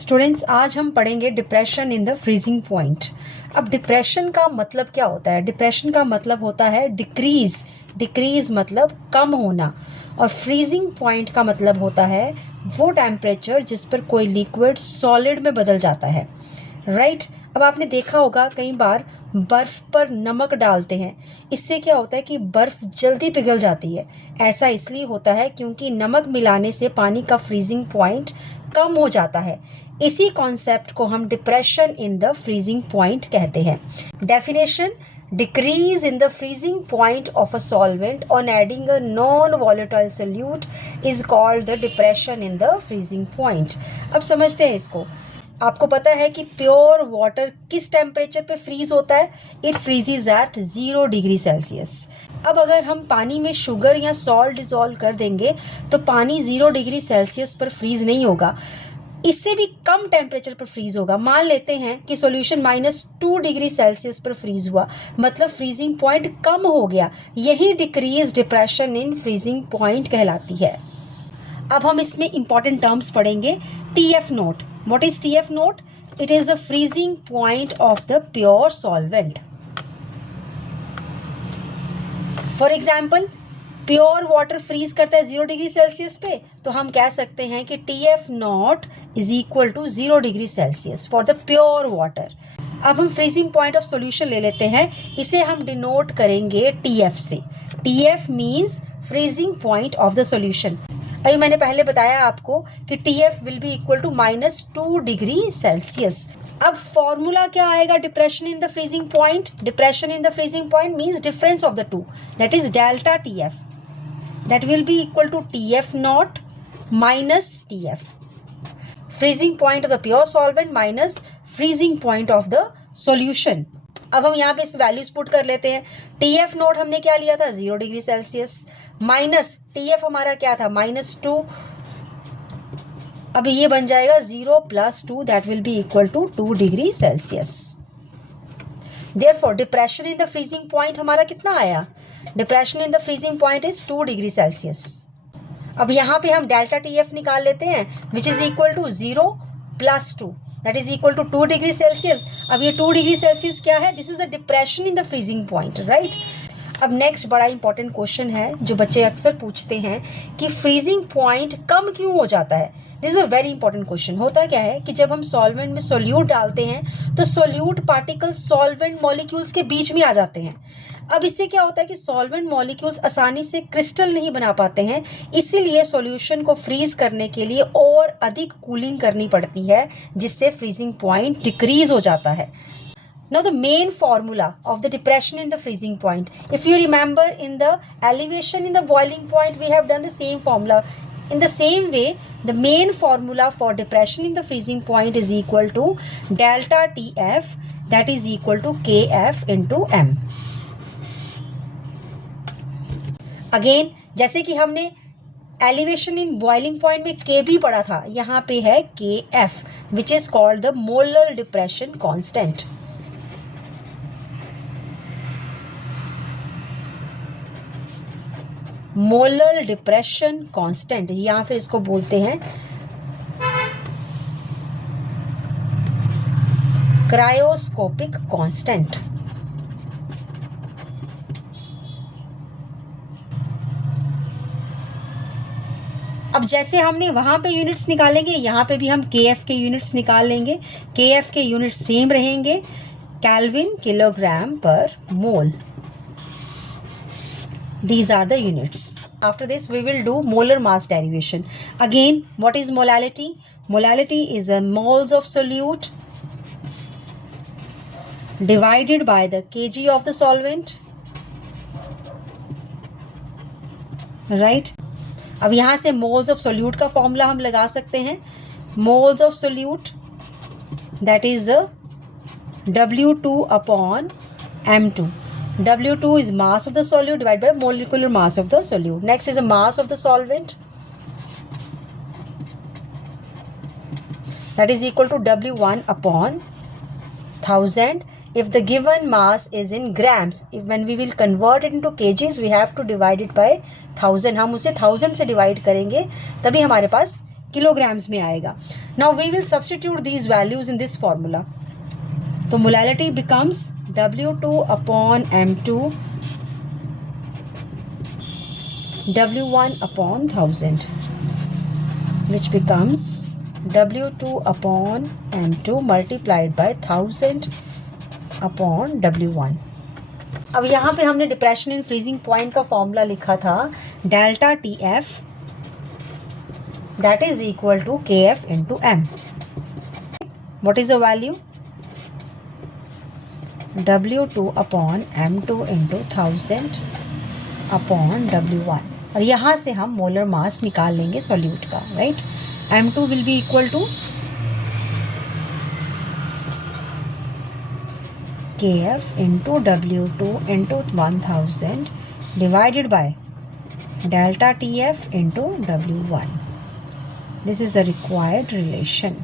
Students, आज हम पढ़ेंगे depression in the freezing point. अब डिप्रेशन का मतलब क्या होता है? डिप्रेशन का मतलब होता है डिक्रीज मतलब कम होना, और फ्रीजिंग पॉइंट का मतलब होता है वो टेम्परेचर जिस पर कोई लिक्विड सॉलिड में बदल जाता है। राइट? अब आपने देखा होगा कई बार बर्फ़ पर नमक डालते हैं, इससे क्या होता है कि बर्फ़ जल्दी पिघल जाती है। ऐसा इसलिए होता है क्योंकि नमक मिलाने से पानी का फ्रीजिंग पॉइंट कम हो जाता है। इसी कॉन्सेप्ट को हम depression in the freezing point कहते हैं। Definition: decrease in the freezing point of a solvent on adding a non-volatile solute is called the depression in the freezing point। अब समझते हैं इसको। आपको पता है कि प्योर वाटर किस टेम्परेचर पे फ्रीज होता है? It freezes at 0 degree Celsius. अब अगर हम पानी में शुगर या सॉल्ट डिज़ोल्व कर देंगे तो पानी 0 डिग्री सेल्सियस पर फ्रीज नहीं होगा, इससे भी कम टेम्परेचर पर फ्रीज होगा। मान लेते हैं कि सॉल्यूशन -2 डिग्री सेल्सियस पर फ्रीज हुआ, मतलब फ्रीजिंग पॉइंट कम हो गया। यही decrease depression in freezing point कहलाती है। अब हम इसमें इंपॉर्टेंट टर्म्स पढ़ेंगे। TF note. What is TF note? It is the freezing point of the pure solvent. For example, pure water freeze करता है 0 डिग्री सेल्सियस पे, तो हम कह सकते हैं कि TF nought is equal to 0 degree Celsius for the pure water. अब हम फ्रीजिंग पॉइंट ऑफ सॉल्यूशन ले लेते हैं, इसे हम डिनोट करेंगे TF से। TF means freezing point of the solution. अभी मैंने पहले बताया आपको कि TF will be equal to -2 degree Celsius. अब फॉर्मूला क्या आएगा depression in the freezing point? Depression in the freezing point means difference of the two, that is delta TF, that will be equal to TF naught minus TF, freezing point of the pure solvent minus freezing point of the solution। अब हम यहाँ पे इस पे values put कर लेते हैं। TF note हमने क्या लिया था? 0 डिग्री सेल्सियस, माइनस TF हमारा क्या था? -2। अब ये बन जाएगा 0 + 2, that will be equal to 2 degree Celsius. Therefore, depression in the freezing point हमारा कितना आया? Depression in the freezing point is 2 degree Celsius. अब यहाँ पे हम डेल्टा TF निकाल लेते हैं, which is equal to 0 + 2, that is equal to 2 degree Celsius. अब ये 2 डिग्री सेल्सियस क्या है? This is the depression in the freezing point, right? अब नेक्स्ट बड़ा इंपॉर्टेंट क्वेश्चन है जो बच्चे अक्सर पूछते हैं कि फ्रीजिंग पॉइंट कम क्यों हो जाता है। This is a very important question. होता क्या है कि जब हम सॉल्वेंट में सोल्यूट डालते हैं तो सोल्यूट पार्टिकल्स सॉल्वेंट मॉलिक्यूल्स के बीच में आ जाते हैं। अब इससे क्या होता है कि सॉल्वेंट मॉलिक्यूल्स आसानी से क्रिस्टल नहीं बना पाते हैं, इसीलिए सॉल्यूशन को फ्रीज करने के लिए और अधिक कूलिंग करनी पड़ती है, जिससे फ्रीजिंग पॉइंट डिक्रीज हो जाता है। Now the main formula of the depression in the freezing point. If you remember, in the elevation in the boiling point, we have done the same formula. In the same way, the main formula for depression in the freezing point is equal to delta TF, that is equal to KF into M. Again, जैसे कि हमने elevation in boiling point में K भी पढ़ा था, यहाँ पे है KF, which is called the molar depression constant. Molar depression constant, या फिर इसको बोलते हैं क्रायोस्कोपिक कांस्टेंट। अब जैसे हमने वहां पे यूनिट्स निकालेंगे, यहाँ पे भी हम KF के यूनिट्स निकाल लेंगे। KF के यूनिट्स सेम रहेंगे, केल्विन किलोग्राम पर मोल। These are the units. After this, we will do molar mass derivation. Again, what is molality? Molality is a moles of solute divided by the kg of the solvent. Right? अब यहाँ से moles of solute का formula हम लगा सकते हैं। Moles of solute, that is the W2 upon M2. W2 is mass of the solute divided by molecular mass of the solute. Next is the mass of the solvent, that is equal to W1 upon 1000. If the given mass is in grams, when we will convert it into kgs, we have to divide it by 1000. हम उसे 1000 से divide करेंगे, तभी हमारे पास kilograms में आएगा. Now we will substitute these values in this formula. तो molality becomes W2 upon M2, W1 upon 1000, which becomes W2 upon M2 multiplied by 1000 upon W1. अब यहाँ पे हमने डिप्रेशन इन फ्रीजिंग पॉइंट का फॉर्मूला लिखा था delta TF that is equal to KF into M. What is the value? W2 upon M2 into 1000 upon W1. और यहाँ से हम मोलर मास निकाल लेंगे सॉल्यूट का, right. M2 will be equal to KF into W2 into 1000 divided by delta TF into W1. This is the required relation.